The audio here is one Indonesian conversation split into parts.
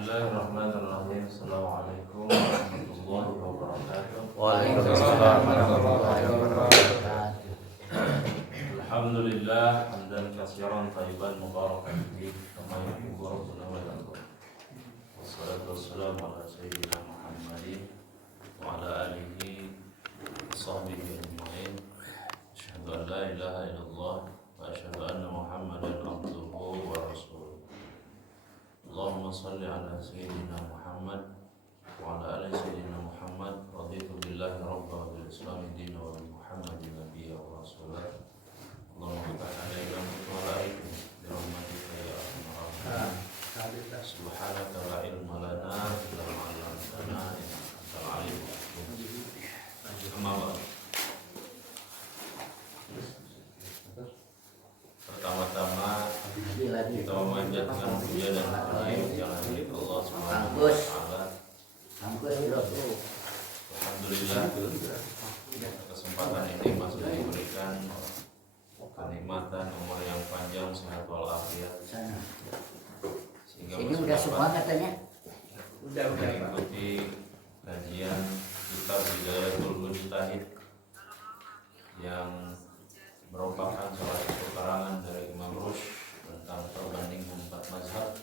Bismillahirrahmanirrahim. Assalamualaikum warahmatullahi wabarakatuh. Waalaikumsalam warahmatullahi wabarakatuh. Alhamdulillah hamdan katsiran thayyiban mubarakan fihi kama yuhibbu rabbuna wa yarda. Wassalatu wassalamu ala sayyidina Muhammadin wa ala alihi wa sahbihi ajma'in. Asyhadu an la ilaha illallah wa asyhadu anna Muhammadan abduhu wa rasuluh. Allahumma salli ala sayyidina Muhammad wa ala ali sayyidina Muhammad. Raditu billahi rabba wa bil islami dina wa bi Muhammadin nabiyya wa rasulah. Allahumma barik alaina wa ala alihi bi rahmatika ya arhamar rahimin. Subhanaka la ilma lana illa ma 'allamtana innaka antal alimul hakim. Amma ba'd. Pertama-tama kita memanjatkan puja dan puji yang hanya Allah Subhanahu wa taala. Alhamdulillah kesempatan ini masih diberikan kenikmatan umur yang panjang, sehat walafiat, sehingga masih dapat mengikuti kajian kitab Hidayatul Mujtahid yang merupakan salah satu karangan dari Imam Rushd tentang perbandingan 4 mazhab.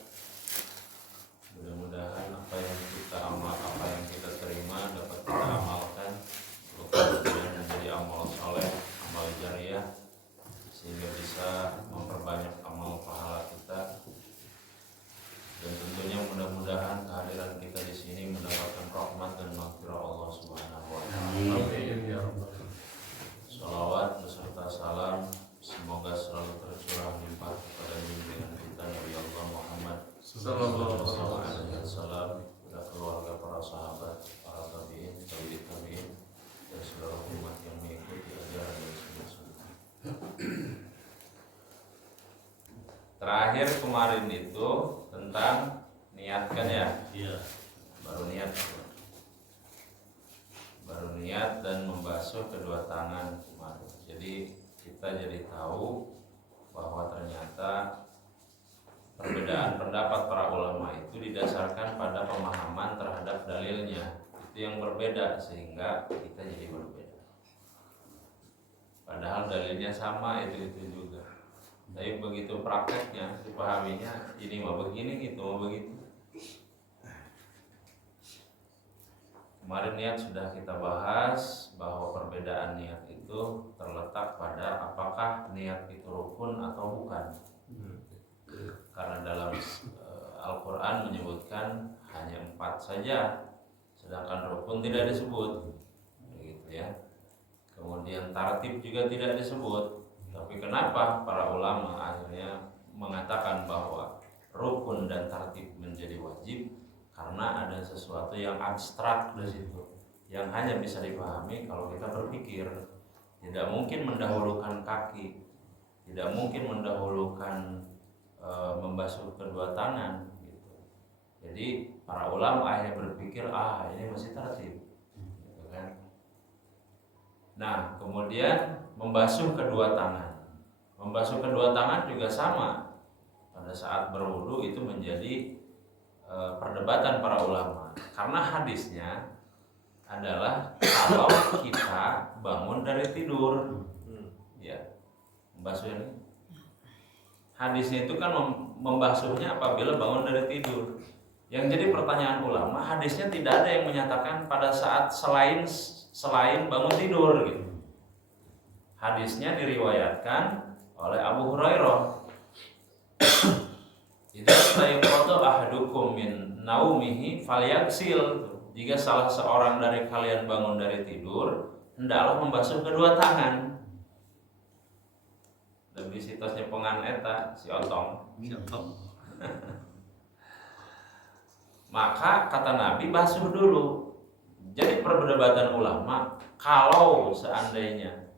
Mudah-mudahan apa yang kita terima dapat kita amalkan untuk kemudian menjadi amal soleh, amal jariah, sehingga bisa memperbanyak amal pahala kita. Dan tentunya mudah-mudahan kehadiran kita di sini mendapatkan rahmat dan maghfirah Allah Subhanahu wa taala. Shalawat beserta salam semoga selalu tercurah limpah kepada junjungan kita Nabi Allah Muhammad sallallahu alaihi wasallam, kepada keluarga, para sahabat, para tabi'in, tabi'in, dan seluruh umat yang mengikuti ajaran dari sunnah. Terakhir kemarin itu tentang niatkan ya. Iya. Baru niat dan membasuh kedua tangan kemarin. Jadi kita jadi tahu bahwa ternyata perbedaan pendapat para ulama itu didasarkan pada pemahaman terhadap dalilnya. Itu yang berbeda sehingga kita jadi berbeda. Padahal dalilnya sama, itu juga. Tapi begitu prakteknya dipahaminya, ini mau begini, itu mau begitu. Kemarin niat sudah kita bahas bahwa perbedaan niat itu terletak pada apakah niat itu rukun atau bukan. Karena dalam Al-Quran menyebutkan hanya 4 saja, sedangkan rukun tidak disebut, begitu ya. Kemudian tartib juga tidak disebut. Tapi kenapa para ulama akhirnya mengatakan bahwa rukun dan tartib menjadi wajib? Karena ada sesuatu yang abstrak di situ, yang hanya bisa dipahami kalau kita berpikir. Tidak mungkin mendahulukan kaki, tidak mungkin mendahulukan membasuh kedua tangan gitu. Jadi para ulama akhirnya berpikir ini masih tertib gitu kan. Nah kemudian membasuh kedua tangan juga sama. Pada saat berwudu itu menjadi perdebatan para ulama, karena hadisnya adalah kalau kita bangun dari tidur, ya membasuh ini. Hadisnya itu kan membasuhnya apabila bangun dari tidur. Yang jadi pertanyaan ulama, hadisnya tidak ada yang menyatakan pada saat selain bangun tidur gitu. Hadisnya diriwayatkan oleh Abu Hurairah. Idza sayaqadu ahadukum min naumihi falyaksil. Jika salah seorang dari kalian bangun dari tidur, hendaklah membasuh kedua tangan. Lebih sitosnya pengan eta si Otong. Maka kata Nabi basuh dulu. Jadi perdebatan ulama, kalau seandainya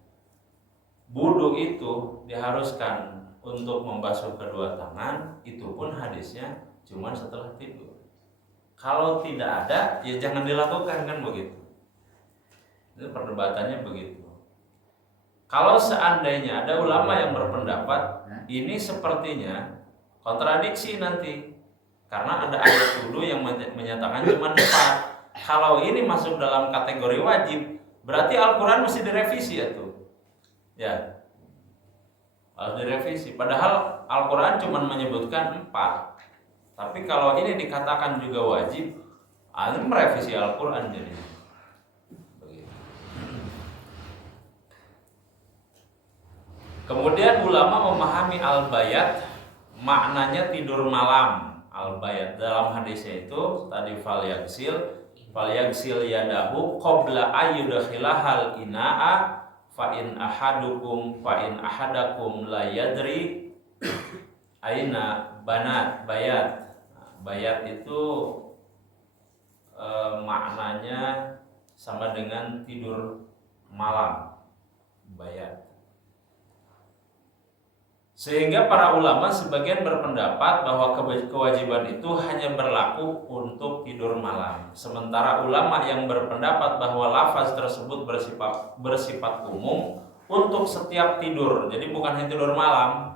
wudu itu diharuskan untuk membasuh kedua tangan, itu pun hadisnya cuma setelah tidur. Kalau tidak ada, ya jangan dilakukan, kan begitu. Itu perdebatannya begitu. Kalau seandainya ada ulama yang berpendapat ini sepertinya kontradiksi nanti. Karena ada ayat wudu yang menyatakan cuma 4. Kalau ini masuk dalam kategori wajib, berarti Al-Quran mesti direvisi ya tuh. Ya, harus direvisi. Padahal Al-Quran cuma menyebutkan 4. Tapi kalau ini dikatakan juga wajib, ini merevisi Al-Quran jadi. Kemudian ulama memahami al-bayat maknanya tidur malam. Al-bayat dalam hadisnya itu tadi falyagsil yadahu qabla ayyudkhilahal ina'a fa in ahadakum la yadri aina bayat. Bayat itu maknanya sama dengan tidur malam. Bayat. Sehingga para ulama sebagian berpendapat bahwa kewajiban itu hanya berlaku untuk tidur malam. Sementara ulama yang berpendapat bahwa lafaz tersebut bersifat umum untuk setiap tidur. Jadi bukan hanya tidur malam.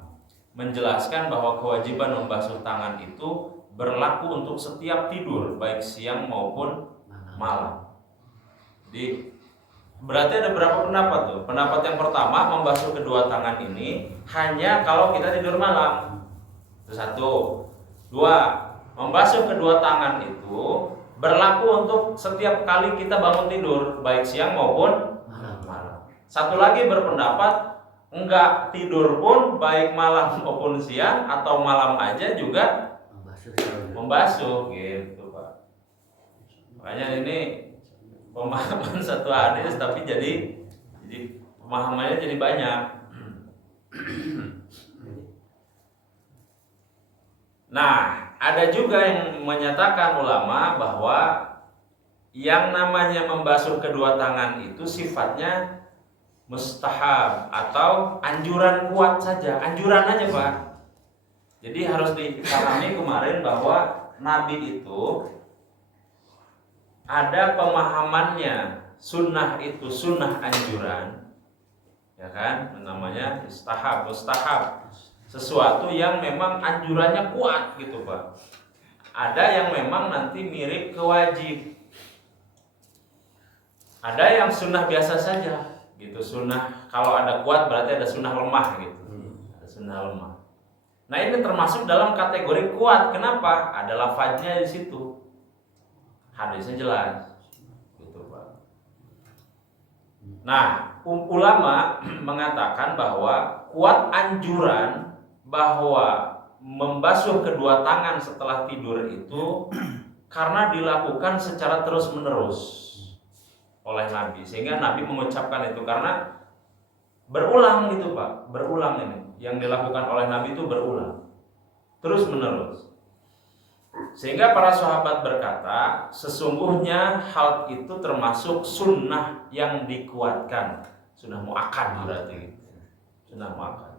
Menjelaskan bahwa kewajiban membasuh tangan itu berlaku untuk setiap tidur, baik siang maupun malam. Jadi berarti ada berapa pendapat tuh? Pendapat yang pertama, membasuh kedua tangan ini hanya kalau kita tidur malam. Itu 1. 2, membasuh kedua tangan itu berlaku untuk setiap kali kita bangun tidur, baik siang maupun malam. Satu lagi berpendapat enggak tidur pun baik malam maupun siang atau malam aja juga membasuh gitu, Pak. Makanya ini pemahaman satu hadis tapi jadi pemahamannya jadi banyak. Nah, ada juga yang menyatakan ulama bahwa yang namanya membasuh kedua tangan itu sifatnya mustahab atau anjuran kuat saja, anjuran aja, Pak. Jadi harus dipahami kemarin bahwa Nabi itu ada pemahamannya, sunnah itu sunnah anjuran, ya kan, namanya mustahab, sesuatu yang memang anjurannya kuat gitu, Pak. Ada yang memang nanti mirip ke wajib, ada yang sunnah biasa saja gitu. Sunnah kalau ada kuat berarti ada sunnah lemah gitu, ada sunnah lemah. Nah ini termasuk dalam kategori kuat. Kenapa? Ada lafadznya di situ. Hadisnya jelas gitu, Pak. Nah, ulama mengatakan bahwa kuat anjuran bahwa membasuh kedua tangan setelah tidur itu karena dilakukan secara terus-menerus oleh Nabi, sehingga Nabi mengucapkan itu karena berulang gitu, Pak. Berulang ini yang dilakukan oleh Nabi itu berulang terus-menerus. Sehingga para sahabat berkata, sesungguhnya hal itu termasuk sunnah yang dikuatkan. Sunnah muakkad berarti. Sunnah muakkad.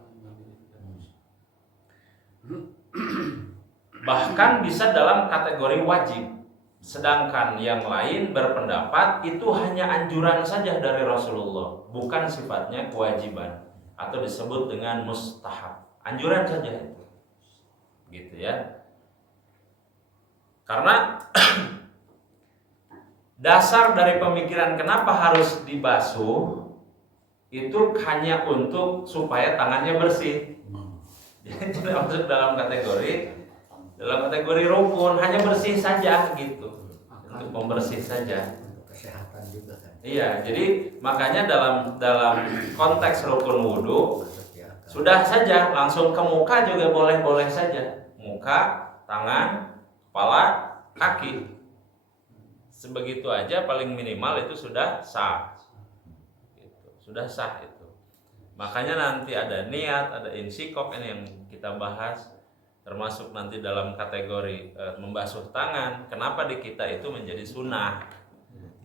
Bahkan bisa dalam kategori wajib. Sedangkan yang lain berpendapat itu hanya anjuran saja dari Rasulullah, bukan sifatnya kewajiban atau disebut dengan mustahab. Anjuran saja itu. Gitu ya. Karena dasar dari pemikiran kenapa harus dibasuh itu hanya untuk supaya tangannya bersih. Jadi tidak masuk dalam kategori rukun, hanya bersih saja gitu. Untuk membersih saja. Kesehatan juga kan. Iya, jadi makanya dalam konteks rukun wudhu sudah saja langsung ke muka juga boleh-boleh saja. Muka, tangan, kepala, kaki, sebegitu aja paling minimal itu sudah sah, gitu. Sudah sah itu. Makanya nanti ada niat, ada insikok ini yang kita bahas, termasuk nanti dalam kategori membasuh tangan. Kenapa di kita itu menjadi sunnah?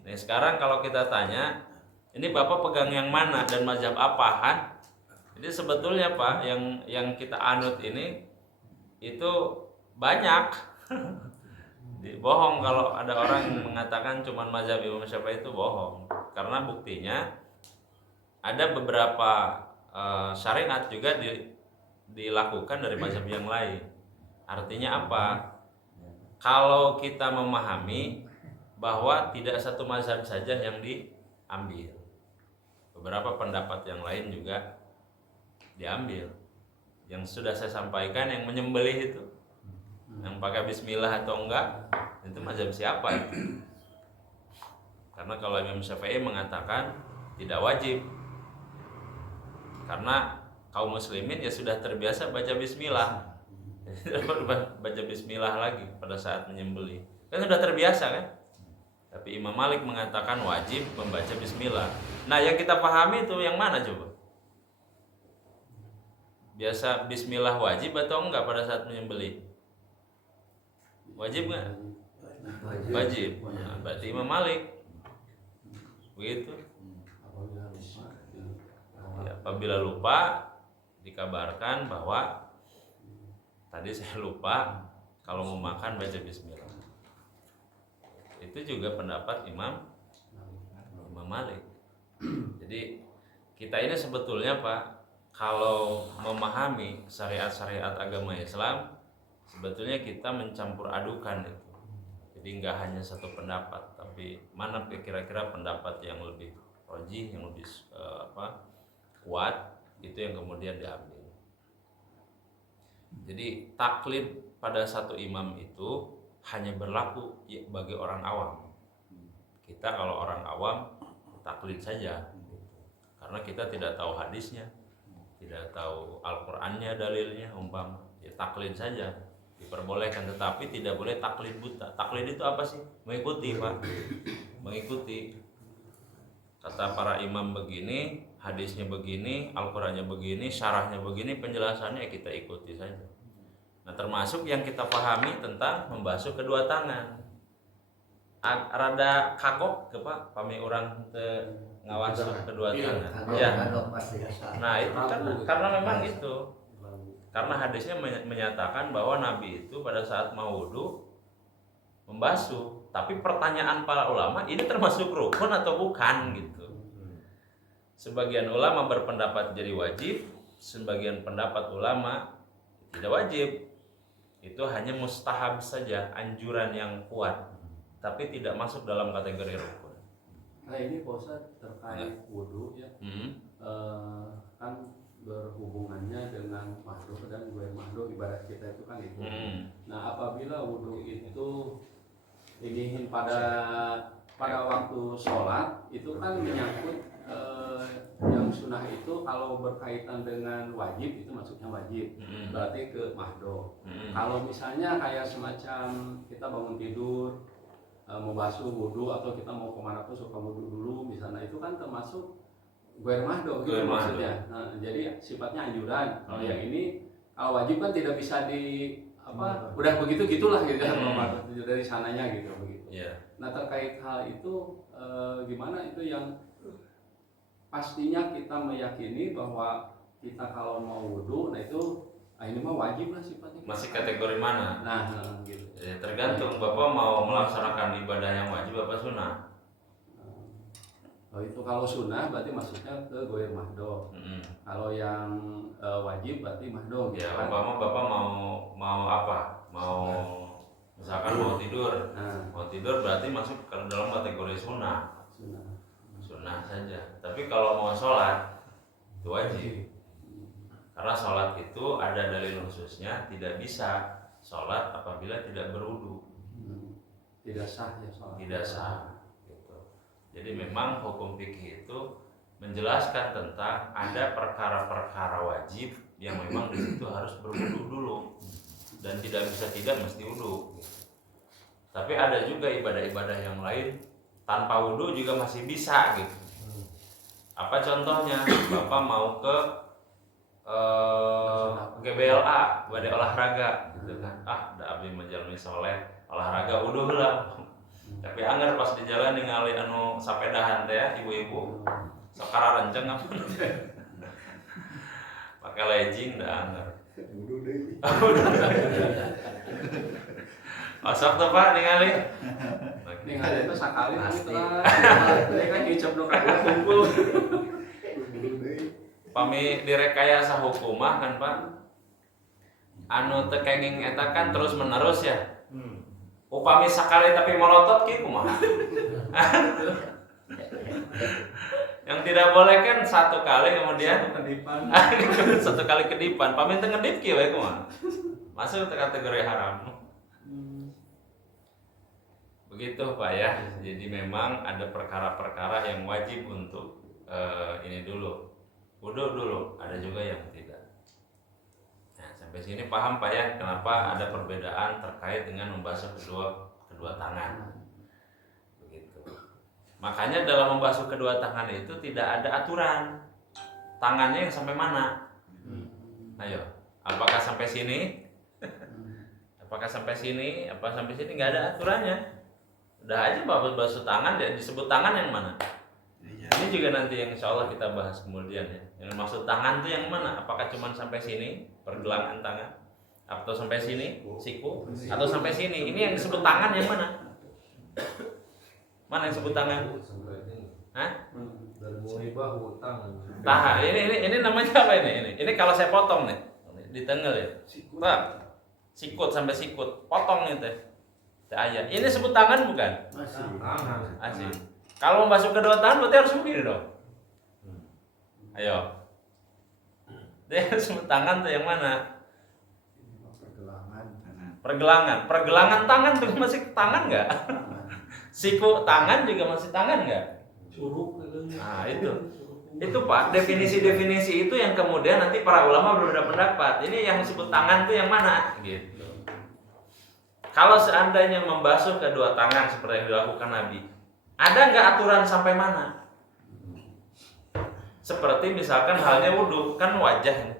Nih sekarang kalau kita tanya, ini Bapak pegang yang mana dan mazhab apa kan? Jadi sebetulnya Pak yang kita anut ini itu banyak. Bohong kalau ada orang yang mengatakan cuma mazhab Imam Syafi'i itu bohong. Karena buktinya ada beberapa syariat juga dilakukan dari mazhab yang lain. Artinya apa? kalau kita memahami bahwa tidak satu mazhab saja yang diambil, beberapa pendapat yang lain juga diambil. Yang sudah saya sampaikan, yang menyembelih itu, yang pakai bismillah atau enggak, itu mazhab siapa itu? Karena kalau Imam Syafi'i mengatakan tidak wajib, karena kaum muslimin ya sudah terbiasa baca bismillah, baca bismillah lagi pada saat menyembelih, kan sudah terbiasa kan. Tapi Imam Malik mengatakan wajib membaca bismillah. Nah, yang kita pahami itu yang mana coba? Biasa bismillah wajib atau enggak pada saat menyembelih? Wajib enggak? Wajib. Nah, berarti Imam Malik begitu. Ya, apabila lupa dikabarkan bahwa tadi saya lupa kalau mau makan baca bismillah. Itu juga pendapat Imam Malik. Jadi kita ini sebetulnya Pak, kalau memahami syariat-syariat agama Islam, sebetulnya kita mencampur adukan itu. Jadi nggak hanya satu pendapat, tapi mana kira-kira pendapat yang lebih rajih, yang lebih kuat, itu yang kemudian diambil. Jadi taklid pada satu imam itu hanya berlaku bagi orang awam. Kita kalau orang awam taklid saja, karena kita tidak tahu hadisnya, tidak tahu Al-Qur'annya, dalilnya, umpama, ya taklid saja diperbolehkan, tetapi tidak boleh taklid buta. Taklid itu apa sih? Mengikuti, Pak. Mengikuti. Kata para imam begini, hadisnya begini, Al-Qur'annya begini, syarahnya begini, penjelasannya kita ikuti saja. Nah, termasuk yang kita pahami tentang membasuh kedua tangan. Rada kagok ke Pak, pami orang ngawasuh kedua tangan. Ya. Nah, itu kan karena memang itu. Karena hadisnya menyatakan bahwa Nabi itu pada saat mau wudu membasuh. Tapi pertanyaan para ulama, ini termasuk rukun atau bukan gitu. Sebagian ulama berpendapat jadi wajib, sebagian pendapat ulama tidak wajib. Itu hanya mustahab saja, anjuran yang kuat, tapi tidak masuk dalam kategori rukun. Nah, ini Ustaz terkait wudu ya. Kan berhubungannya dengan mahdoh dan gue mahdoh, ibarat kita itu kan itu. Nah, apabila wudu itu ingin pada waktu sholat itu kan menyangkut yang sunnah itu kalau berkaitan dengan wajib itu masuknya wajib, berarti ke mahdoh. Kalau misalnya kayak semacam kita bangun tidur mau basuh wudu atau kita mau kemana pun suka wudu dulu misalnya, itu kan termasuk guer mahdoh gitu maksudnya. Nah, jadi sifatnya anjuran. Kalau yang ini kalau wajib kan tidak bisa udah begitu gitulah gitu kan, dari sananya gitu begitu. Nah, terkait hal itu gimana itu yang pastinya kita meyakini bahwa kita kalau mau wudu, nah itu ini mah wajib lah sifatnya. Masih kategori mana? Nah, gitu. Ya, tergantung Bapak mau melaksanakan ibadah yang wajib apa sunnah. Oh, itu kalau sunnah berarti masuknya ke goir mahdoh. Kalau yang wajib berarti mahdoh. Ya, umpama Bapak mau apa? Misalkan mau tidur. Mau tidur berarti masuk ke dalam kategori sunnah. Sunnah saja. Tapi kalau mau sholat itu wajib. Karena sholat itu ada dalil khususnya, tidak bisa sholat apabila tidak berwudu. Tidak sah ya sholat. Tidak sah. Jadi memang hukum fikih itu menjelaskan tentang ada perkara-perkara wajib yang memang di situ harus berwudu dulu, dan tidak bisa tidak mesti wudu. Tapi ada juga ibadah-ibadah yang lain tanpa wudu juga masih bisa gitu. Apa contohnya? Bapak mau ke GBLA, badai olahraga gitu kan. Da abdi menjalani soleh, olahraga wudu lah. Tapi anggar pas di jalan ningali anu sapedahan teh ibu-ibu sakara renceng apa. Pakai legging dah anggar. Wudu deui. Osok tuh Pak ningali. Ningali itu sakali mitra. Ini kan dicep nu kumpul. Pami direkayasa hukumah kan Pak. Anu teu kenging eta kan terus menerus ya. Upami sakali tapi melotot kieu kumaha? Yang tidak boleh kan satu kali kemudian Kedipan. satu kali kedipan, pamit ngedip kieu we kumaha? Masuk ke kategori haram. Begitu Pak ya. Jadi memang ada perkara-perkara yang wajib untuk ini dulu. Wudu dulu, ada juga yang tidak. Nah, sampai sini paham Pak ya kenapa ada perbedaan terkait dengan membasuh kedua tangan. Begitu. Makanya dalam membasuh kedua tangan itu tidak ada aturan. Tangannya yang sampai mana? Ayo, apakah sampai sini? Apakah sampai sini? Apa sampai sini? Nggak ada aturannya. Udah aja basuh tangan, disebut tangan yang mana? Ini juga nanti yang insya Allah kita bahas kemudian ya. Yang maksud tangan itu yang mana? Apakah cuma sampai sini, pergelangan tangan? Atau sampai sini, siku? Atau sampai sini? Ini yang disebut tangan yang mana? Mana yang disebut tangan? Hah? Dari mulai bahu tangan. Tahan. Ini namanya apa ini? Ini kalau saya potong nih, di tengah ya. Pak, sikut sampai sikut, potong nih teh. Ayat. Ini sebut tangan bukan? Masih. Kalau membasuh kedua tangan berarti harus begini dong. Ayo. Dia sebut tangan tuh yang mana? Pergelangan tangan tuh masih tangan nggak? Siku tangan juga masih tangan nggak? Curug. Nah itu Pak, definisi-definisi itu yang kemudian nanti para ulama berbeda pendapat. Ini yang disebut tangan tuh yang mana? Gitu. Kalau seandainya membasuh kedua tangan seperti yang dilakukan Nabi, ada nggak aturan sampai mana? Seperti misalkan halnya wudhu, kan wajah.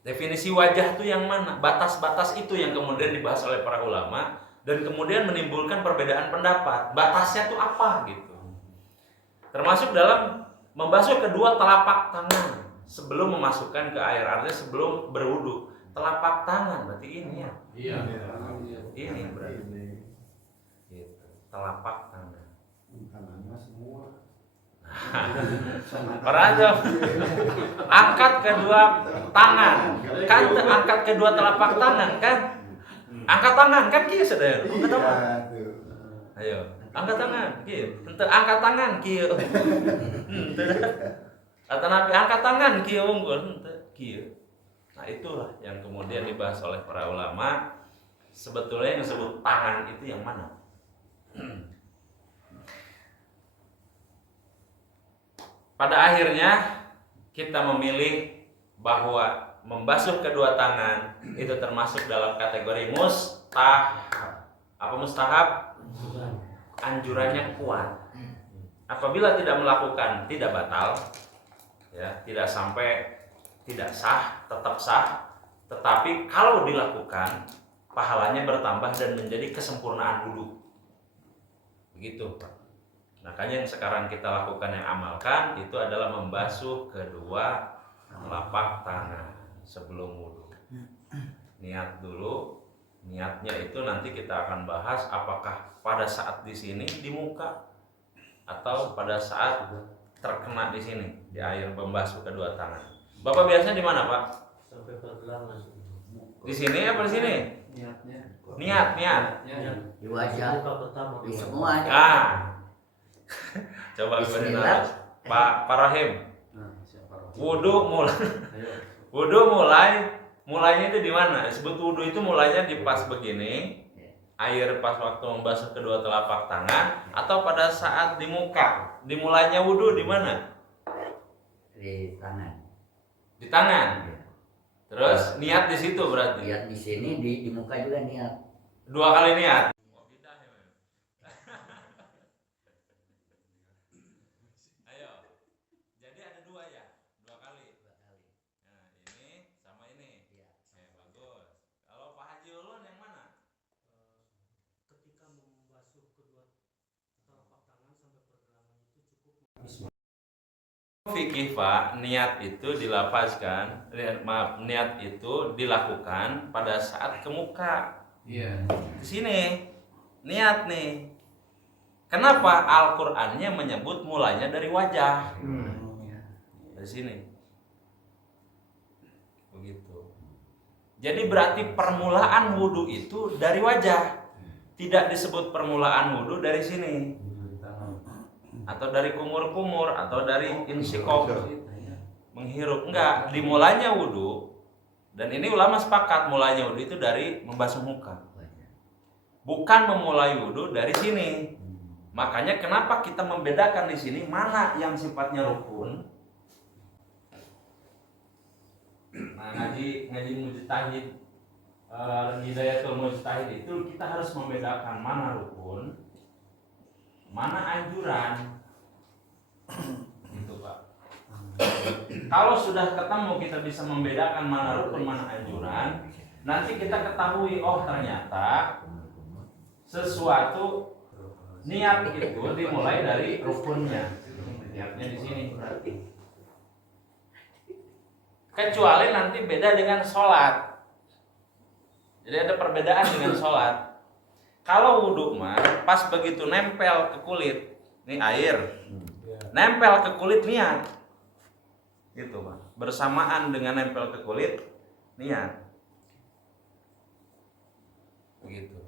Definisi wajah itu yang mana? Batas-batas itu yang kemudian dibahas oleh para ulama dan kemudian menimbulkan perbedaan pendapat. Batasnya itu apa gitu? Termasuk dalam membasuh kedua telapak tangan sebelum memasukkan ke air, artinya sebelum berwudhu. Telapak tangan berarti ini ya. Iya. Ini berarti. Gitu. Telapak tangan. Perhatian. Angkat kedua tangan. Kan angkat kedua telapak tangan kan? Angkat tangan kan kieu saudara. Angkat tangan. Ayo, angkat tangan kieu. Henteu angkat tangan kieu. Henteu. Atanapi angkat tangan kieu unggul henteu kieu. Nah, itulah yang kemudian dibahas oleh para ulama. Sebetulnya yang disebut tangan itu yang mana? Pada akhirnya kita memilih bahwa membasuh kedua tangan itu termasuk dalam kategori mustahab. Apa mustahab? Anjurannya kuat. Apabila tidak melakukan tidak batal, ya, tidak sampai tidak sah, tetap sah. Tetapi kalau dilakukan pahalanya bertambah dan menjadi kesempurnaan wudhu. Begitu Pak. Makanya yang sekarang kita lakukan, yang amalkan itu adalah membasuh kedua telapak tangan sebelum wudhu. Niat dulu, niatnya itu nanti kita akan bahas apakah pada saat di sini di muka atau pada saat terkena di sini di air membasuh kedua tangan. Bapak biasanya di mana Pak? Sampai pergelangan. Di sini apa di sini? Niat. Di wajah. Pertama. Di semua. Coba Bismillah. Pak Rahim. Nah, siapa roh? Wudhu mulainya itu di mana? Disebut wudhu itu mulainya di pas begini, air pas waktu membasuh kedua telapak tangan, atau pada saat di muka. Dimulainya wudhu di mana? Di tangan. Di tangan. Terus niat di situ berarti. Lihat di sini di muka juga niat. 2 kali niat. Ayo. Jadi ada 2 ya? 2 kali. Nah, ini sama ini. Bagus. Kalau Pak Haji Ulun yang mana? Ketika membasuh kedua telapak tangan sampai pergelangan itu cukup. Fikih Pak, niat itu dilafazkan, niat itu dilakukan pada saat ke muka. Iya. Di sini niat nih. Kenapa Al-Qur'annya menyebut mulanya dari wajah? Dari sini. Begitu. Jadi berarti permulaan wudhu itu dari wajah. tidak disebut permulaan wudhu dari sini atau dari kumur-kumur atau dari insikok menghirup, enggak, dimulainya wudhu. Dan ini ulama sepakat mulainya wudhu itu dari membasuh muka, bukan memulai wudhu dari sini. Makanya kenapa kita membedakan di sini mana yang sifatnya rukun. Nah, ngaji mujtahid, hidayatul mujtahid itu kita harus membedakan mana rukun, mana anjuran. Gitu, Pak. Kalau sudah ketemu kita bisa membedakan mana rukun, mana anjuran, nanti kita ketahui oh ternyata sesuatu niat itu dimulai dari rukunnya. Niatnya di sini berarti. Kecuali nanti beda dengan sholat. Jadi ada perbedaan dengan sholat. Kalau wudhu mah pas begitu nempel ke kulit, ini air, nempel ke kulit niat, gitu Pak. Bersamaan dengan nempel ke kulit niat, begitu.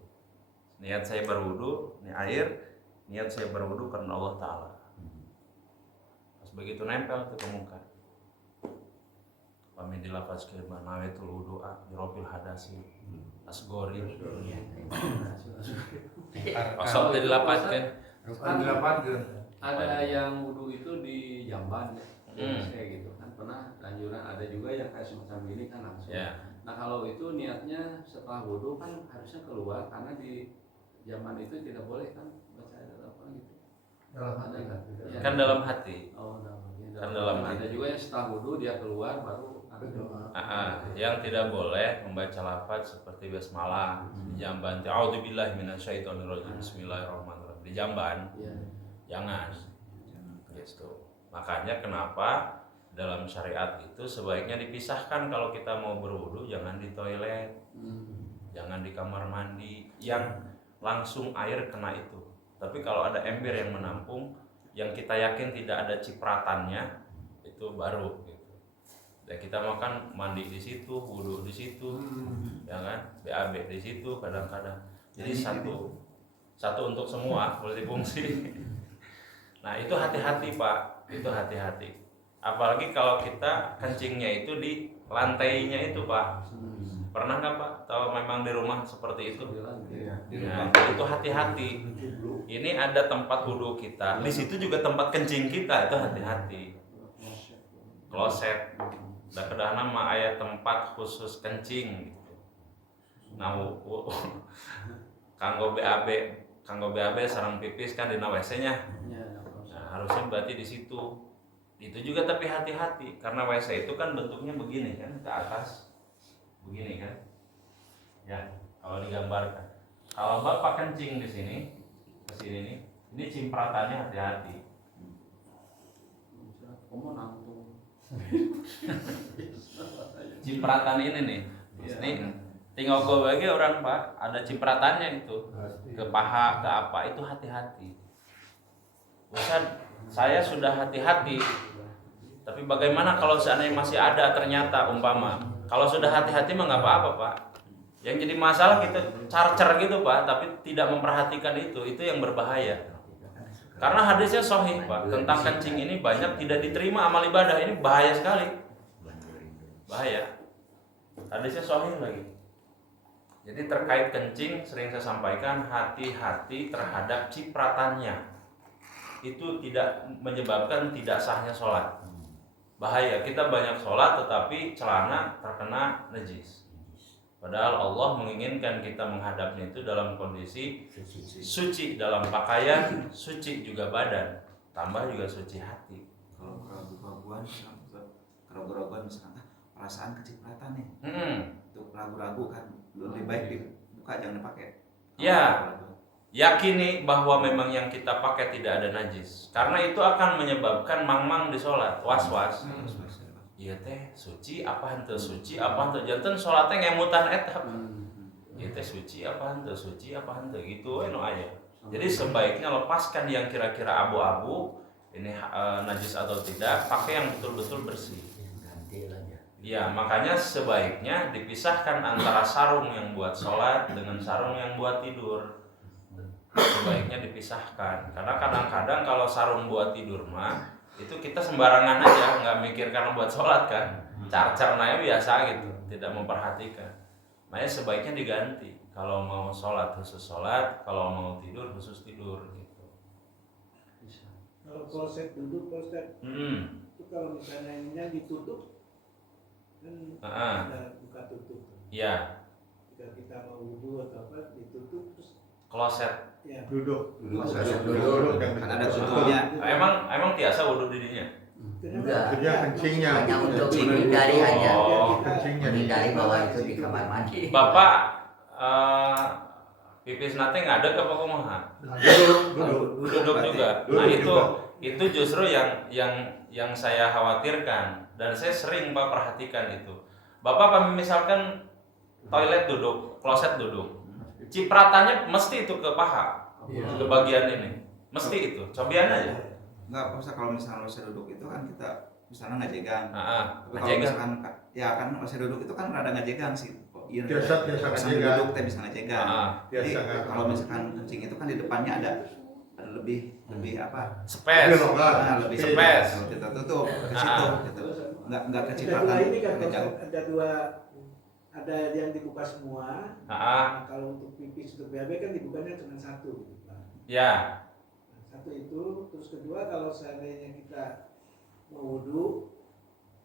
Niat saya berwudhu, ini air, niat saya berwudhu karena Allah Ta'ala. Pas begitu nempel ke muka, pamit dilafazkeun nawaitul wudu'a birofil hadasi asgori. Asal dilapatkeun. Ada yang wudhu itu di jamban ya. Kayak gitu kan pernah anjuran, ada juga yang kayak semacam ini kan langsung. Nah kalau itu niatnya setelah wudhu kan harusnya keluar, karena di zaman itu tidak boleh kan baca ayat apa gitu. Ada kan? Ya. Kan dalam hati. Oh, Kan dalam hati. Ada juga yang setelah wudhu dia keluar baru yang tidak boleh membaca lafaz seperti basmalah di jamban. A'udzubillahi minasyaitonirrajim. Bismillahirrahmanirrahim. Di jamban. Jangan. Gitu. Makanya kenapa dalam syariat itu sebaiknya dipisahkan. Kalau kita mau berwudu jangan di toilet, jangan di kamar mandi yang langsung air kena itu. Tapi kalau ada ember yang menampung, yang kita yakin tidak ada cipratannya, itu baru gitu. Dan kita makan mandi di situ, wudu di situ, ya kan, BAB di situ kadang-kadang. Jadi satu untuk semua multifungsi. Nah itu hati-hati Pak, itu hati-hati. Apalagi kalau kita kencingnya itu di lantainya itu Pak. Pernah nggak Pak? Kalau memang di rumah seperti itu? Nah, itu hati-hati. Ini ada tempat wudhu kita, di situ juga tempat kencing kita, itu hati-hati. Kloset. Da kedah nama aya tempat khusus kencing gitu. Nah, kanggo BAB sareng pipis kan di WC-nya. Nah, harusnya berarti di situ. Itu juga tapi hati-hati karena WC itu kan bentuknya begini kan, ke atas. Begini kan. Ya, kalau digambarkan. Kalau Bapak kencing di sini, ke sini nih, ini cipratannya hati-hati. Cipratan ini nih, ini tinggal gue bagi orang Pak, ada cipratannya itu ke paha ke apa, itu hati-hati. Ustaz, saya sudah hati-hati, tapi bagaimana kalau seandainya masih ada ternyata umpama, kalau sudah hati-hati mah nggak apa-apa Pak. Yang jadi masalah kita carcer gitu Pak, tapi tidak memperhatikan itu yang berbahaya. Karena hadisnya sahih Pak, tentang kencing ini banyak tidak diterima amal ibadah, ini bahaya sekali. Bahaya. Hadisnya sahih lagi. Jadi terkait kencing sering saya sampaikan hati-hati terhadap cipratannya. Itu tidak menyebabkan tidak sahnya sholat. Bahaya, kita banyak sholat tetapi celana terkena najis. Padahal Allah menginginkan kita menghadapnya itu dalam kondisi suci dalam pakaian, suci juga badan, tambah juga suci hati. Kalau keraguan misalnya perasaan kecipratan nih, itu ragu-ragu kan, lebih baik dibuka jangan dipakai. Ya, yakini bahwa memang yang kita pakai tidak ada najis, karena itu akan menyebabkan mang-mang di sholat, was-was. Iya teh suci apa henteu suci apa henteu janten sholatnya ngemutan eta. Ieu teh suci apa henteu suci apa henteu gitu we nu aya. Jadi sebaiknya lepaskan yang kira-kira abu-abu ini najis atau tidak, pakai yang betul-betul bersih. Ya, makanya sebaiknya dipisahkan antara sarung yang buat sholat dengan sarung yang buat tidur. dipisahkan. Karena kadang-kadang kalau sarung buat tidur mah itu kita sembarangan aja, nggak mikir karena buat sholat kan. Caranya biasa gitu, tidak memperhatikan. Makanya sebaiknya diganti. Kalau mau sholat khusus sholat, kalau mau tidur khusus tidur gitu. Kalau kloset duduk, kloset itu kalau misalnya ininya ditutup kan ada buka tutup. Iya. Jika kita mau wudhu atau apa ditutup terus Kloset. ya Duduk. Kan ada tutupnya. Emang tiasa wudhu didinya? Enggak. Kerja kencingnya. Hanya untuk menghindari aja. Oh. Kencingnya. Menghindari bahwa itu di kamar mandi. Bapak pipis nate ngadeg apa kumaha? Duduk juga. Nah itu justru yang saya khawatirkan dan saya sering Pak perhatikan itu. Bapak misalkan toilet duduk, kloset duduk, cipratannya mesti itu ke paha, ke bagian ini, mesti itu. Cobian aja. Enggak, kalau misalnya saya duduk itu kan kita misalnya ngajegang. Tapi kalau ngajegang. misalkan ya kan saya duduk itu kan rada ngajegang sih. Iya. Biasa ngajegang. Duduk teh bisa ngajegang. Jadi Biasa kalau misalkan kencing itu kan di depannya ada lebih apa? Space. Lebih Space. Kalau kita tutup ke situ gitu. Enggak ada kecipratan. dua ini kan agak jauh. ada dua, ada yang dibuka semua. Nah, kalau untuk pipis untuk BAB kan dibukanya cuma satu gitu Pak. Ya. Satu itu, terus kedua kalau seandainya kita mau wudhu,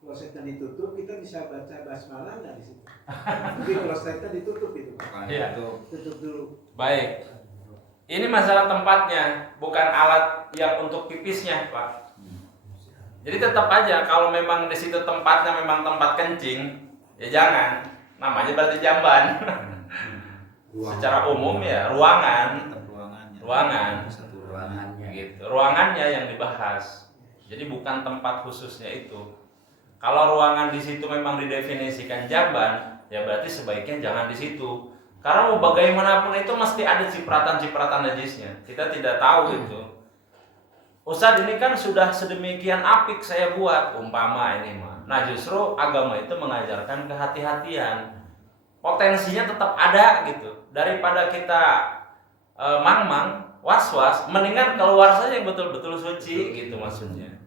klosetnya ditutup, kita bisa baca basmalah nggak di situ? Tapi klosetnya ditutup gitu Pak. Iya. Tutup dulu. Baik. Ini masalah tempatnya, bukan alat yang untuk pipisnya, Pak. Jadi tetap aja kalau memang di situ tempatnya memang tempat kencing, ya jangan. Namanya berarti jamban. Secara umum ya ruangan. Satu Ruangannya. Gitu. Ruangannya yang dibahas. Jadi bukan tempat khususnya itu. Kalau ruangan di situ memang didefinisikan jamban, ya berarti sebaiknya jangan di situ. Karena mau bagaimanapun itu mesti ada cipratan-cipratan najisnya. Kita tidak tahu itu. Ustadz ini kan sudah sedemikian apik saya buat umpama ini mah. Nah justru agama itu mengajarkan kehati-hatian. Potensinya tetap ada gitu. Daripada kita mang-mang, was-was, mendingan keluar saja yang betul-betul suci gitu maksudnya.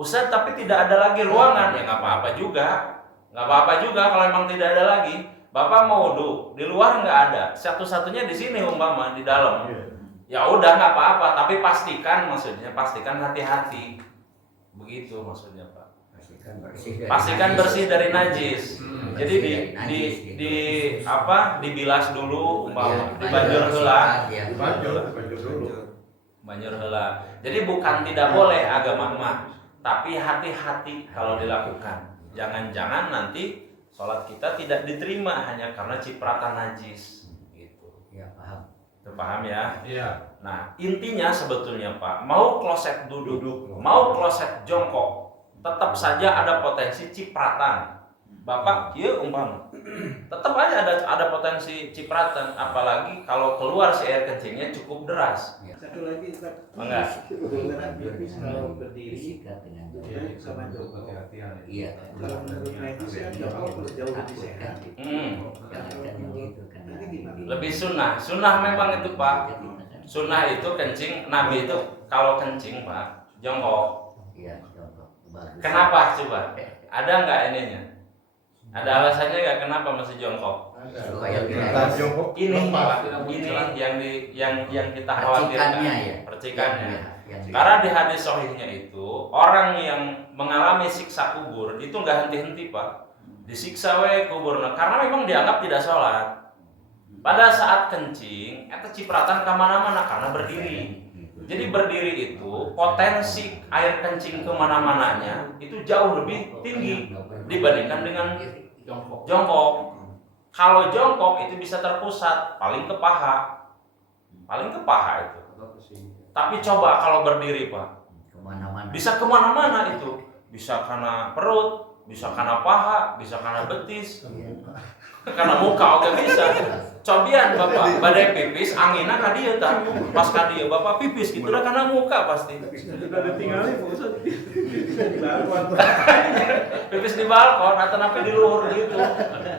Ustadz tapi tidak ada lagi ruangan, ya nggak apa-apa juga. Nggak apa-apa juga kalau memang tidak ada lagi. Bapak mau wudhu, di luar nggak ada. Satu-satunya di sini umpama, di dalam. Ya udah nggak apa-apa, tapi pastikan hati-hati. Begitu maksudnya Pak. Pastikan bersih dari najis. Jadi dibilas dulu umpama, dibanjur heula. Banjur heula. Jadi bukan tidak boleh agama mah, tapi hati-hati kalau dilakukan. Jangan-jangan nanti sholat kita tidak diterima hanya karena cipratan najis gitu. Ya paham. Paham ya? Iya. Nah intinya sebetulnya Pak, mau kloset duduk, mau kloset jongkok, tetap saja ada potensi cipratan. Bapak, iya umpama, tetap aja ada potensi cipratan, apalagi kalau keluar si air kencingnya cukup deras. Satu lagi Ustaz. Enggak. Dengan pipis kalau berdiri Disikat dengan duduk sama jongkok. Iya. Kalau menurut medis kan jongkok terus jauh lebih sehat. Jangan gitu kan. Lebih sunnah memang itu Pak. Sunnah itu kencing, Nabi itu kalau kencing Pak, jongkok. Iya, jongkok. Bagus. Kenapa coba? Ada nggak ininya? Ada alasannya nggak kenapa masih jongkok? Supaya Kita jongkok. Ini Pak, Tidak ini muncul. yang kita khawatirkan. Percikannya ya. Percikannya. Yang Karena di hadis sahihnya itu orang yang mengalami siksa kubur itu nggak henti-henti Pak. Disiksa we kuburna karena memang dianggap tidak sholat. Pada saat kencing, itu cipratan kemana-mana karena berdiri. Jadi berdiri itu potensi air kencing kemana-mananya itu jauh lebih tinggi dibandingkan dengan jongkok. Kalau jongkok itu bisa terpusat paling ke paha itu. Tapi coba kalau berdiri Pak, kemana-mana. bisa kemana-mana itu. Bisa karena perut, bisa karena paha, bisa karena betis, karena muka oke bisa. Cobian Bapak, badai pipis, anginnya ka dieu tah. Pas ka dieu Bapak pipis gitu lah karena muka pasti. Sudah ada tinggalnya Pak Ustaz. Di balkon. Pipis di balkon atau napi di luhur gitu.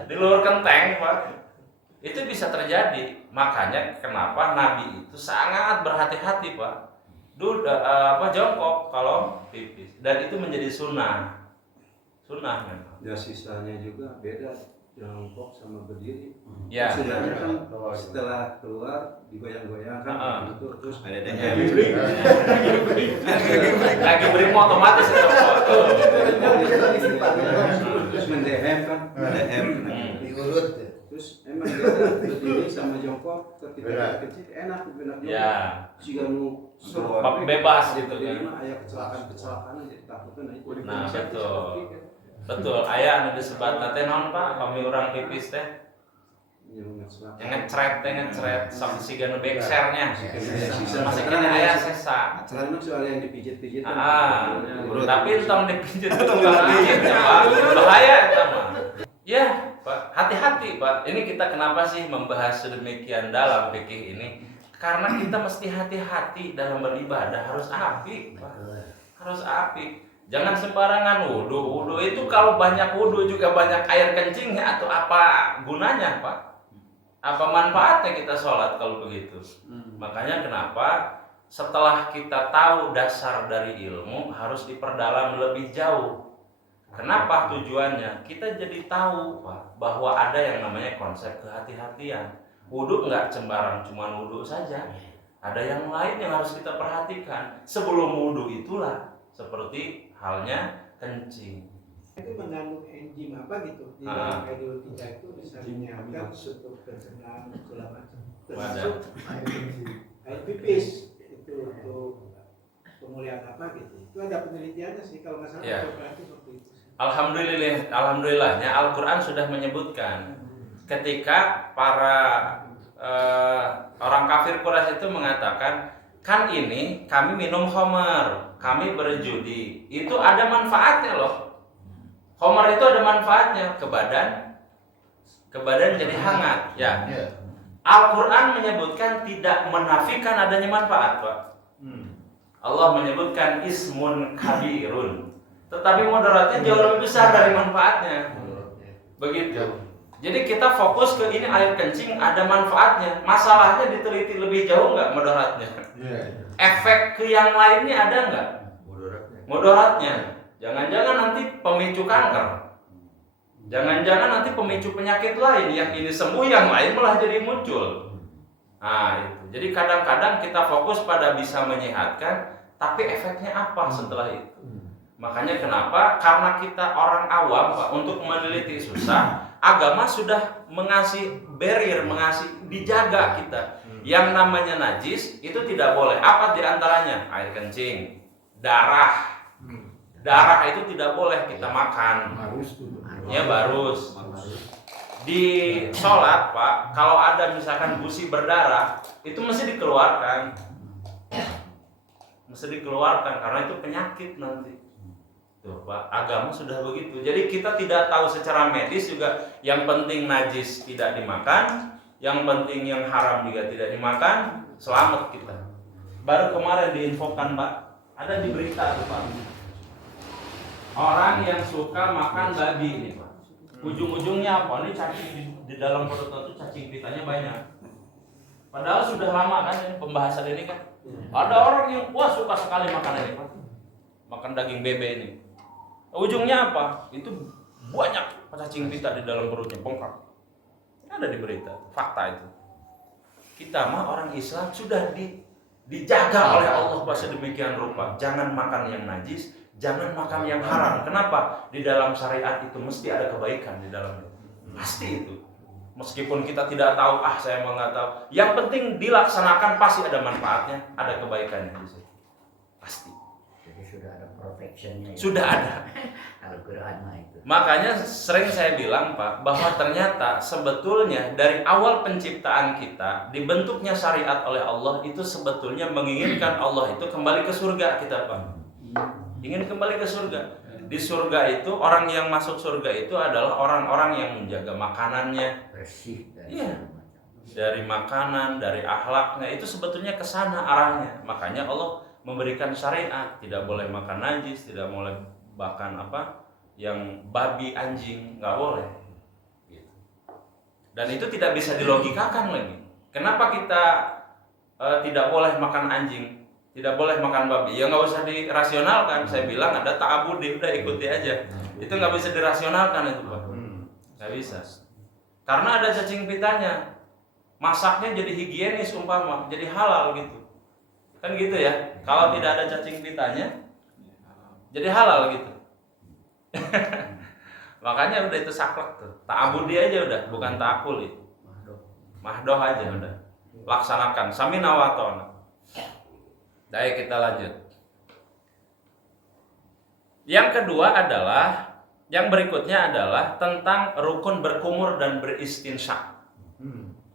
Di luhur kenteng Pak. Itu bisa terjadi. Makanya kenapa Nabi itu sangat berhati-hati, Pak. Jongkok kalau pipis. Dan itu menjadi sunnah. Sunnah memang. Ya sisanya juga beda jongkok sama berdiri. Ya. Sebenarnya kan setelah keluar digoyang-goyang kan gitu terus Ada Lagi beri otomatis itu, Pak. terus mendehem kan. Diurut. Terus emang beda berdiri sama jongkok ketika kecil enak jongkok. Ya. Jika mau Bebas gitu Jadi kan. mah aya kecelakaan jadi takutnya itu. Nah, betul. Aya anu disebat teh naon, Pak? Kami orang pipis teh yang ngecret sama si ganu backshare-nya. Masih kena aya sesa. Karena soal yang dipijit-pijit Tapi tong dipijit tukang pijit ya, Pak. Bahaya eta mah. Ya, Pak, hati-hati, Pak. Ini kita kenapa sih membahas sedemikian dalam fikih ini? Karena kita mesti hati-hati dalam beribadah, harus apik, Pak. Harus apik. Jangan sembarangan wudu. Wudu itu kalau banyak wudu juga banyak air kencingnya atau apa gunanya, Pak? Apa manfaatnya kita sholat kalau begitu? Makanya kenapa setelah kita tahu dasar dari ilmu harus diperdalam lebih jauh. Kenapa tujuannya? Kita jadi tahu, Pak, bahwa ada yang namanya konsep kehati-hatian. Wudu nggak sembarang cuma wudu saja. Ada yang lain yang harus kita perhatikan. Sebelum wudu itulah seperti halnya kencing. Itu mengandung enzim apa gitu di dalam Idul Fitri itu bisa menyehatkan untuk pencernaan segala macam. Termasuk air pipis itu untuk pemulihan apa gitu. Itu ada penelitiannya sih kalau nggak salah. Ya. Seperti itu. Alhamdulillahnya Al-Quran sudah menyebutkan ketika para orang kafir Quraisy itu mengatakan, kan ini kami minum khamar, kami berjudi, itu ada manfaatnya loh. Khamar itu ada manfaatnya ke badan jadi hangat. Ya. Al-Quran menyebutkan tidak menafikan adanya manfaat, Pak. Allah menyebutkan ismun kabirun, tetapi mudaratnya jauh lebih besar dari manfaatnya. Begitu. Jadi kita fokus ke ini air kencing ada manfaatnya. Masalahnya diteliti lebih jauh nggak mudaratnya? Efek ke yang lainnya ada nggak? Mudaratnya. Jangan-jangan nanti pemicu kanker. Jangan-jangan nanti pemicu penyakit lain, yang ini sembuh, yang lain malah jadi muncul. Nah, itu. Jadi kadang-kadang kita fokus pada bisa menyehatkan, tapi efeknya apa setelah itu? Makanya kenapa? Karena kita orang awam, Pak, untuk meneliti susah. Agama sudah mengasih barrier, mengasih dijaga kita. Yang namanya najis itu tidak boleh. Apa diantaranya? Air kencing, darah. Darah itu tidak boleh kita makan. Ya, barus. Di sholat, Pak, kalau ada misalkan gusi berdarah, itu mesti dikeluarkan. Mesti dikeluarkan karena itu penyakit nanti. Tuh, Pak, agama sudah begitu. Jadi kita tidak tahu secara medis juga, yang penting najis tidak dimakan, yang penting yang haram juga tidak dimakan, selamat kita. Baru kemarin diinfokan, Pak, ada di berita tuh, Pak. Orang yang suka makan babi ini, Pak. Ujung-ujungnya apa? Ini cacing di dalam perut itu cacing pitanya banyak. Padahal sudah lama kan ini pembahasan ini kan. Ada orang yang wah suka sekali makan ini, Pak. Makan daging bebe ini. Ujungnya apa? Itu banyak cacing pita di dalam perutnya, bengkak. Ini ada di berita, fakta itu. Kita mah orang Islam sudah dijaga oleh Allah sedemikian rupa. Jangan makan yang najis, jangan makan yang haram. Kenapa? Di dalam syariat itu mesti ada kebaikan di dalamnya. Pasti itu. Meskipun kita tidak tahu, saya mau nggak tahu. Yang penting dilaksanakan pasti ada manfaatnya, ada kebaikannya di situ. Pasti. Jadi sudah ada protectionnya. Ya? Sudah ada. Al-Quran mah itu. Makanya sering saya bilang, Pak, bahwa ternyata sebetulnya dari awal penciptaan kita, dibentuknya syariat oleh Allah itu sebetulnya menginginkan Allah itu kembali ke surga kita, Pak. Ingin kembali ke surga. Di surga itu orang yang masuk surga itu adalah orang-orang yang menjaga makanannya, Bersih dari iya, dari makanan, dari akhlaknya, itu sebetulnya ke sana arahnya. Makanya Allah memberikan syariat, tidak boleh makan najis, tidak boleh makan apa yang babi anjing, nggak boleh. Gitu. Dan itu tidak bisa dilogikakan lagi. Kenapa kita tidak boleh makan anjing, tidak boleh makan babi? Ya nggak usah dirasionalkan. Saya bilang ada ta'abudi, udah ikuti aja. Itu nggak bisa dirasionalkan itu Pak. Nggak bisa. Karena ada cacing pitanya. Masaknya jadi higienis umpama, jadi halal gitu. Kan gitu ya. Kalau tidak ada cacing pitanya, jadi halal gitu. Makanya udah itu saklek tuh. Ta'abudi aja udah, bukan ta'akul itu. Mahdoh aja udah. Laksanakan samina wa ta'ana. Baik, kita lanjut. Yang kedua adalah, yang berikutnya adalah tentang rukun berkumur dan beristinsyak.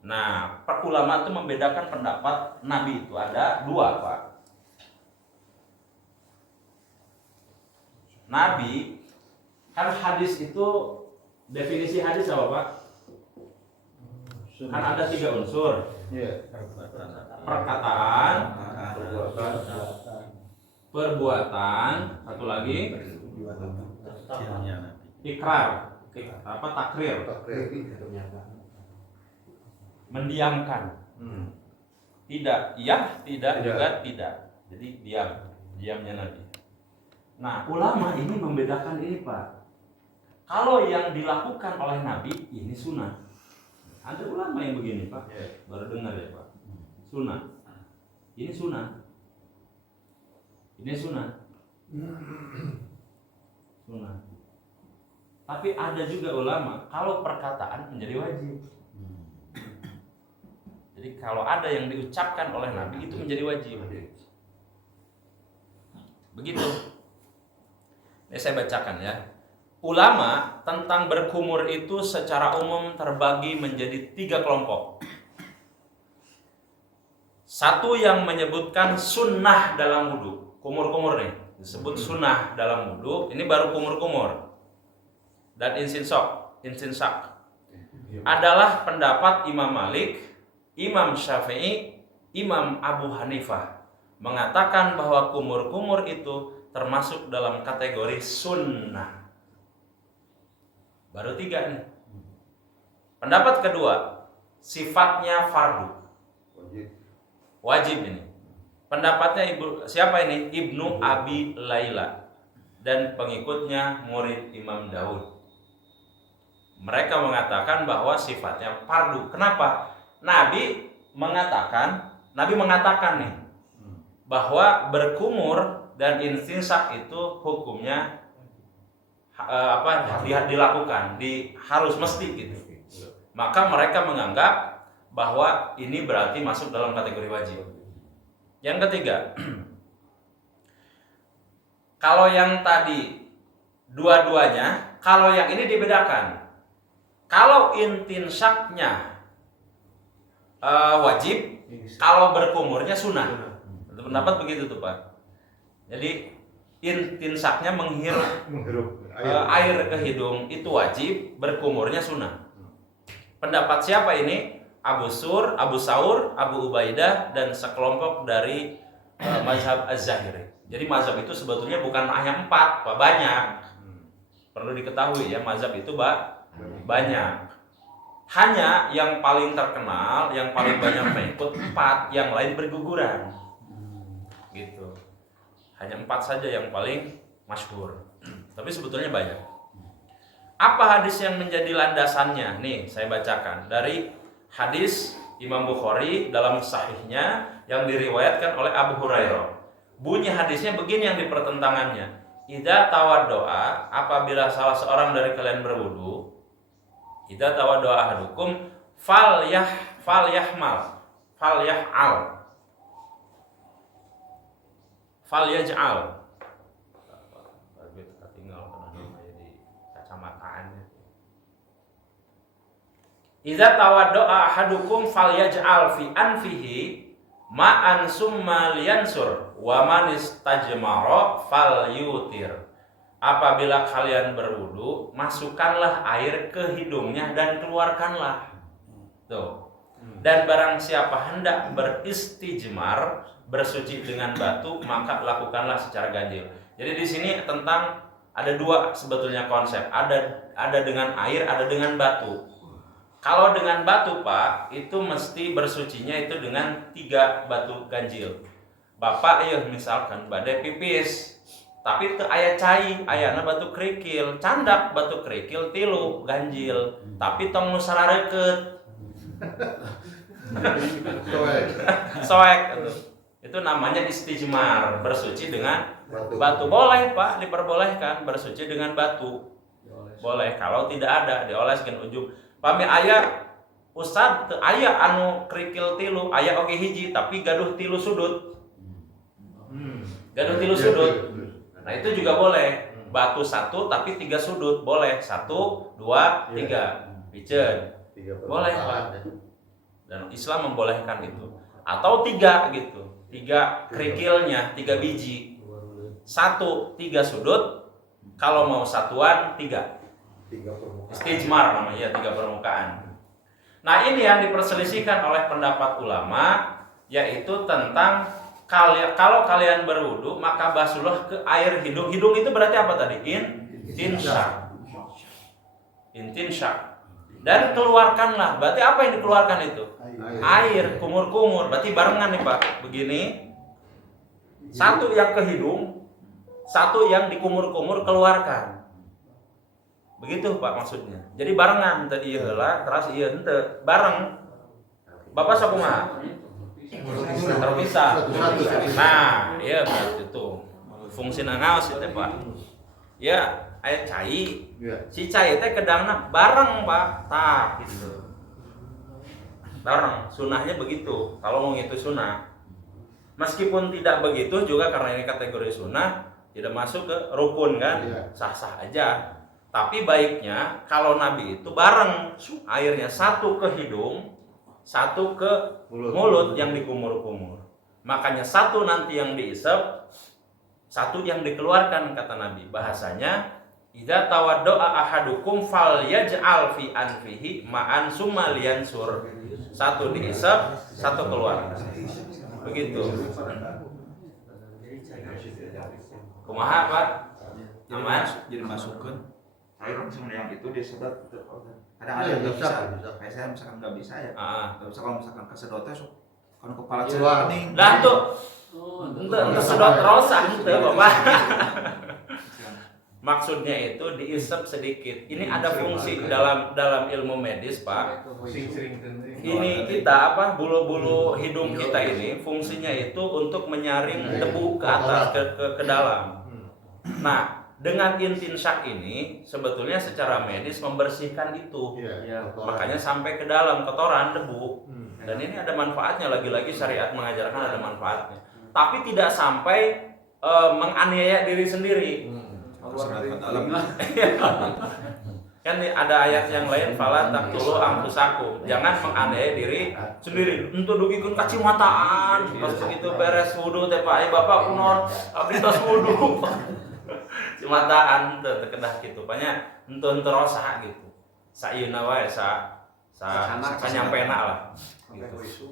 Nah, ulama itu membedakan pendapat Nabi itu ada dua, Pak. Nabi, kan hadis itu, definisi hadis apa, Pak? Kan ada 3 unsur. Perkataan, perbuatan, satu lagi ikrar, takrir, mendiamkan. Tidak, iya, tidak, juga tidak. Jadi diamnya Nabi. Nah, ulama ini membedakan ini, Pak. Kalau yang dilakukan oleh Nabi ini sunnah. Ada ulama yang begini, Pak. Baru dengar ya, Pak. Sunnah. Ini sunnah. Ini sunnah. Sunnah. Tapi ada juga ulama kalau perkataan menjadi wajib. Jadi kalau ada yang diucapkan oleh Nabi itu menjadi wajib. Begitu. Ini saya bacakan ya. Ulama tentang berkumur itu secara umum terbagi menjadi 3 kelompok. Satu yang menyebutkan sunnah dalam wudhu. Kumur-kumur nih disebut sunnah dalam wudhu. Ini baru kumur-kumur. Dan instinsak adalah pendapat Imam Malik, Imam Syafi'i, Imam Abu Hanifah, mengatakan bahwa kumur-kumur itu termasuk dalam kategori sunnah. Baru 3 nih. Pendapat kedua, sifatnya fardu. Wajib ini. Pendapatnya siapa ini? Ibnu Abi Laila dan pengikutnya murid Imam Daud. Mereka mengatakan bahwa sifatnya fardu. Kenapa? Nabi mengatakan nih bahwa berkumur dan istinsak itu hukumnya dilakukan, harus mesti gitu. Maka mereka menganggap bahwa ini berarti masuk dalam kategori wajib. Yang ketiga, kalau yang tadi dua-duanya, kalau yang ini dibedakan. Kalau intinsaknya wajib, kalau berkumurnya sunnah. Pendapat begitu tuh Pak. Jadi intinsaknya menghirup air ke hidung itu wajib, berkumurnya sunnah. Pendapat siapa ini? Abu Saur, Abu Ubaidah dan sekelompok dari mazhab Az-Zahiri. Jadi mazhab itu sebetulnya bukan hanya 4, Pak, banyak. Perlu diketahui ya, mazhab itu banyak. Hanya yang paling terkenal, yang paling banyak mengikut 4, yang lain berguguran. Gitu. Hanya 4 saja yang paling masyhur. Tapi sebetulnya banyak. Apa hadis yang menjadi landasannya? Nih, saya bacakan dari hadis Imam Bukhari dalam sahihnya yang diriwayatkan oleh Abu Hurairah. Bunyi hadisnya begini yang dipertentangannya. Idza tawaddoa, apabila salah seorang dari kalian berwudu, idza tawaddoa ahadukum falyaj'al Idza tawaddoa ahadukum falyaj'al fi anfihi ma'an summa liyansur wa man istajmara falyutir. Apabila kalian berwudu, masukkanlah air ke hidungnya dan keluarkanlah. Tuh. Dan barang siapa hendak beristijmar, bersuci dengan batu, maka lakukanlah secara ganjil. Jadi di sini tentang ada 2 sebetulnya konsep. Ada dengan air, ada dengan batu. Kalau dengan batu Pak, itu mesti bersucinya itu dengan 3 batu ganjil. Bapak ya misalkan badai pipis, tapi teu aya cai, ayana batu kerikil, candak batu kerikil 3 ganjil, tapi tong nu sarareukeut. Soek itu. Itu namanya istijmar, bersuci dengan batu. Boleh Pak, diperbolehkan bersuci dengan batu. Boleh, kalau tidak ada dioleskeun ujung. Pami aya Ustad teu aya anu kerikil 3, aya oge hiji tapi gaduh 3 sudut. Gaduh 3 sudut. Nah, itu juga boleh. Batu 1 tapi 3 sudut, boleh. 1 2 3. Piceun. Boleh, Pak. Dan Islam membolehkan itu. Atau 3 gitu. 3 kerikilnya, 3 biji. 1 3 sudut. Kalau mau satuan 3. Istijmar namanya, 3 permukaan. Nah, ini yang diperselisihkan oleh pendapat ulama, yaitu tentang kalau kalian berwudu maka basuhlah ke air hidung. Hidung itu berarti apa tadi? Intinsyak. Dan keluarkanlah. Berarti apa yang dikeluarkan itu? Air, kumur-kumur. Berarti barengan nih Pak. Begini. 1 yang ke hidung, 1 yang dikumur-kumur keluarkan. Begitu Pak maksudnya. Jadi barengan tadi ieu heula, terus ieu henteu, bareng. Bapak sakumaha? Terpisah. Nah, iya berarti itu. Fungsina naos itu Pak. Ya, aya cai. Si cai teh kedangna bareng Pak. Tah gitu. Bareng, sunahnya begitu. Kalau mau itu sunah. Meskipun tidak begitu juga karena ini kategori sunah, tidak masuk ke rukun kan? Sah-sah aja. Tapi baiknya kalau Nabi itu bareng airnya, 1 ke hidung, 1 ke mulut yang dikumur-kumur. Makanya 1 nanti yang diisep, 1 yang dikeluarkan kata Nabi. Bahasanya idza tawaddo'a ahadukum falyaj'al fi anfihi ma'an summa liyansur. 1 diisep, 1 keluar. Begitu. Kumaha Pak? Aman? Jadi masukkan air sebenarnya yang itu disedot. Kadang ada yang nggak bisa. Kayak saya misalkan nggak bisa ya. Nggak bisa kalau misalkan kesedotnya kan kepala celing. Lah tuh. Untuk sedot rosak itu Bapak. Maksudnya itu diisep sedikit. Ini ada fungsi dalam ilmu medis Pak. Ini kita bulu-bulu hidung kita ini fungsinya itu untuk menyaring debu ke atas ke dalam. Nah, dengan intinsyak ini sebetulnya secara medis membersihkan itu. Makanya sampai ke dalam kotoran debu. Dan ini ada manfaatnya, lagi-lagi syariat mengajarkan ada manfaatnya. Tapi tidak sampai menganiaya diri sendiri. Kan ada ayat yang lain fala taqtulu anfusakum. Jangan menganiaya diri sendiri. Untuk dugikeun kacimataan. Pas begitu beres wudu teh Pak, Bapak kunaon abdi tos wudu. Cimataan terkedah gitu. Banyak henteu rosak gitu. Sayeuna wae sanyampena lah. Gitu.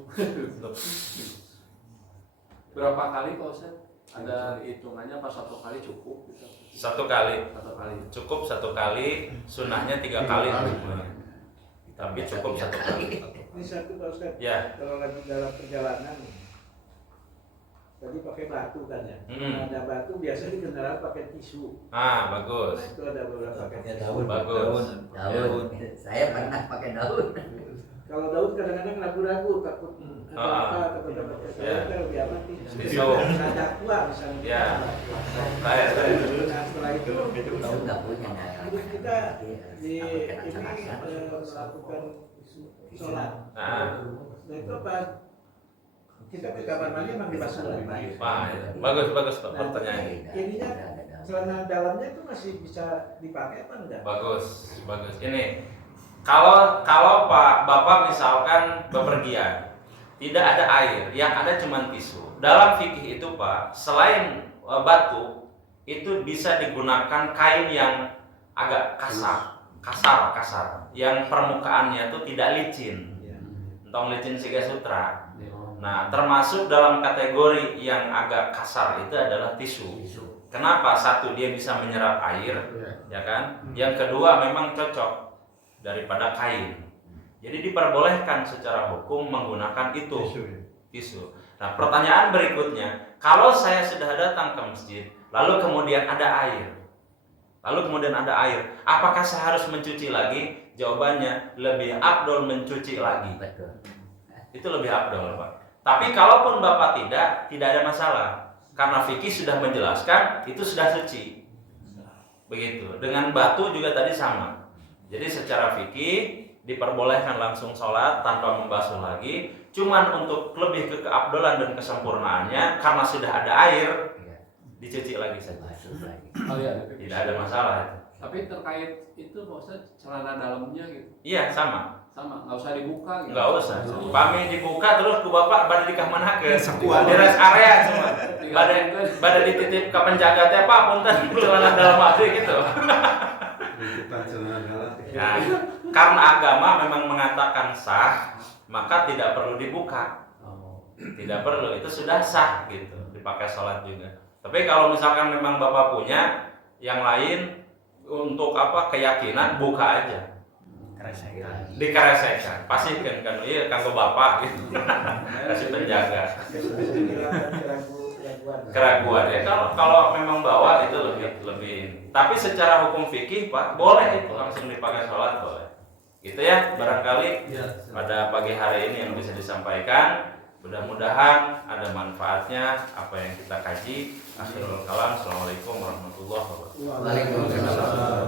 Berapa kali Pak Ustaz? Ada hitungannya pas 1 kali cukup gitu. 1 kali. 1 kali. Cukup 1 kali, sunahnya 3 kali. Tapi cukup 1 kali. Ini satu Pak Ustaz. Ya. Kalau lagi dalam perjalanan, tadi pakai batu kan ya. Ada batu biasa di kendaraan pakai tisu. Bagus. Itu ada beberapa pakai daun. Bagus. Daun. Saya pernah pakai daun. Kalau daun kadang-kadang ragu-ragu takut takut dapat kesalahan lebih aman tisu. Ada tua misalnya. Ya. Saya. Nah, setelah itu Daun nggak punya. terus kita di ini melakukan sholat. Nah itu apa? Kita ke kamar mandi memang dibasuh lagi. Bagus pertanyaan. Jadinya celana dalamnya itu masih bisa dipakai apa enggak? Bagus. Ini kalau Bapak misalkan bepergian, tidak ada air, yang ada cuma tisu. Dalam fikih itu Pak, selain batu itu bisa digunakan kain yang agak kasar, yang permukaannya itu tidak licin. Entong licin siga sutra. Nah, termasuk dalam kategori yang agak kasar itu adalah tisu. Kenapa? 1 dia bisa menyerap air, ya kan? Yang kedua memang cocok daripada kain. Jadi diperbolehkan secara hukum menggunakan itu tisu. Nah, pertanyaan berikutnya, kalau saya sudah datang ke masjid, lalu kemudian ada air, apakah saya harus mencuci lagi? Jawabannya lebih afdol mencuci lagi. Betul. Itu lebih afdol, Pak. Tapi kalaupun Bapak tidak ada masalah, karena fikih sudah menjelaskan itu sudah suci. Begitu. Dengan batu juga tadi sama. Jadi secara fikih diperbolehkan langsung sholat tanpa membasuh lagi. Cuman untuk lebih ke keabdolan dan kesempurnaannya, karena sudah ada air, dicuci lagi saja. Oh iya, Tidak ada masalah itu. tapi terkait itu Pak Ustadz, celana dalamnya gitu Iya, sama. nggak usah dibuka gitu. Nggak usah. Pami dibuka terus ku bapak pada dikah mana ke di rest area semua. Pada dititip ke penjaga teh Pak punten celana dalam abdi gitu. Nah, karena agama memang mengatakan sah, maka tidak perlu dibuka. Tidak perlu, itu sudah sah gitu, dipakai sholat juga. Tapi kalau misalkan memang bapak punya yang lain untuk apa keyakinan, buka aja. Dikeresekan, pasti kan iya kanggo bapak gitu. Kasih penjaga. Keraguan ya, kalau memang bawa itu lebih. Tapi secara hukum fikih Pak, boleh itu langsung dipakai sholat boleh. Gitu ya, barangkali pada pagi hari ini yang bisa disampaikan. Mudah-mudahan ada manfaatnya apa yang kita kaji. Akhirul kalam. Assalamualaikum warahmatullahi wabarakatuh. Waalaikumsalam.